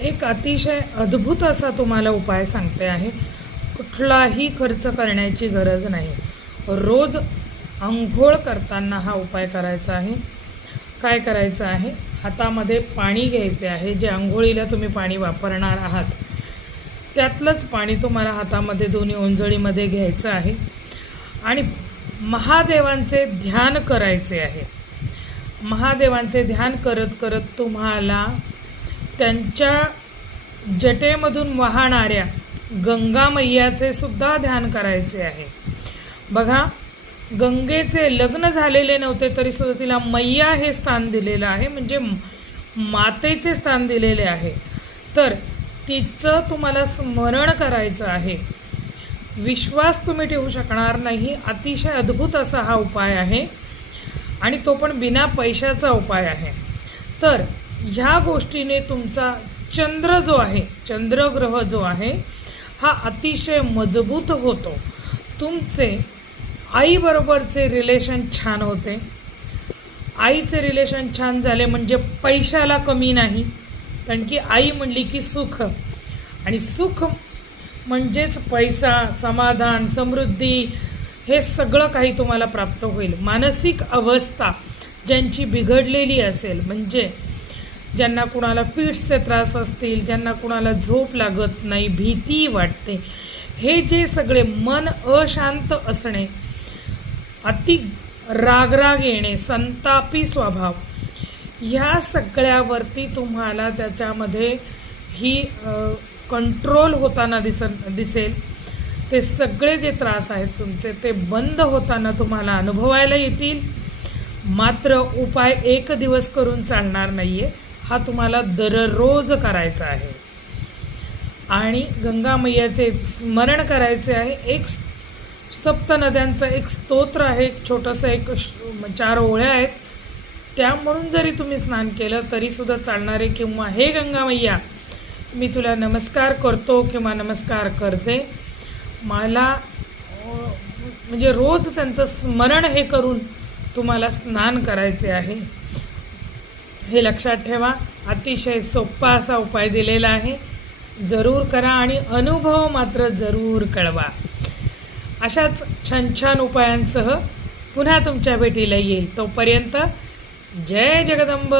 एक अतिशय अद्भुत असा तुम्हाला उपाय सांगते आहे. कुठलाही खर्च करण्याची गरज नाही. रोज अंघोळ करताना हा उपाय करायचा आहे. काय करायचं आहे, हातामध्ये पाणी घ्यायचे आहे. जे अंघोळीला तुम्ही पाणी वापरणार आहात त्यातलंच पाणी तुम्हाला हातामध्ये दोन्ही ओंजळीमध्ये घ्यायचं आहे आणि महादेवांचे ध्यान करायचे आहे. महादेवांचे ध्यान करत करत तुम्हाला त्यांच्या जटेमधून वाहणाऱ्या गंगा मैयाचे सुद्धा ध्यान करायचे आहे. बघा, गंगेचे लग्न झालेले नव्हते तरी सुद्धा तिला मैया हे स्थान दिलेलं आहे, म्हणजे मातेचे स्थान दिलेले आहे. तर तिचं तुम्हाला स्मरण करायचं आहे. विश्वास तुम्ही ठेवू शकणार नाही, अतिशय अद्भुत असा हा उपाय आहे आणि तो पण बिना पैशाचा उपाय आहे. तर ह्या गोष्टीने तुमचा चंद्र जो आहे, चंद्रग्रह जो आहे हा अतिशय मजबूत होतो. तुमचे आईबरोबरचे रिलेशन छान होते. आईचे रिलेशन छान झाले म्हणजे पैशाला कमी नाही, कारण की आई म्हणली की सुख, आणि सुख म्हणजेच पैसा, समाधान, समृद्धी, हे सगळं काही तुम्हाला प्राप्त होईल. मानसिक अवस्था ज्यांची बिघडलेली असेल, म्हणजे ज्यांना कुणाला फिट्सचे त्रास असतील, ज्यांना कुणाला झोप लागत नाही, भीती वाटते, हे जे सगळे मन अशांत असणे, अति रागराग येणे, संतापी स्वभाव, ह्या सगळ्यावरती तुम्हाला त्याच्यामध्ये ही कंट्रोल होताना दिसेल. ते सगळे जे त्रास आहेत तुमचे ते बंद होताना तुम्हाला अनुभवायला येतील. मात्र उपाय एक दिवस करून चालणार नाही आहे, हा तुम्हाला दररोज करायचा आहे आणि गंगा मैयाचे स्मरण करायचे आहे. एक सप्तनद्यांचं एक स्तोत्र आहे, एक छोटंसं, एक 4 ओळ्या आहेत, त्या म्हणून जरी तुम्ही स्नान केलं तरीसुद्धा चालणार आहे. किंवा हे गंगा मैया, मी तुला नमस्कार करतो किंवा नमस्कार करते, मला म्हणजे रोज त्यांचं स्मरण हे करून तुम्हाला स्नान करायचे आहे. हे लक्षात ठेवा. अतिशय सोपा असा उपाय दिलेला आहे. जरूर करा आणि अनुभव मात्र जरूर कळवा. अशाच छान छान उपायांसह पुन्हा तुमच्या भेटीला येईल. तोपर्यंत जय जगदंब.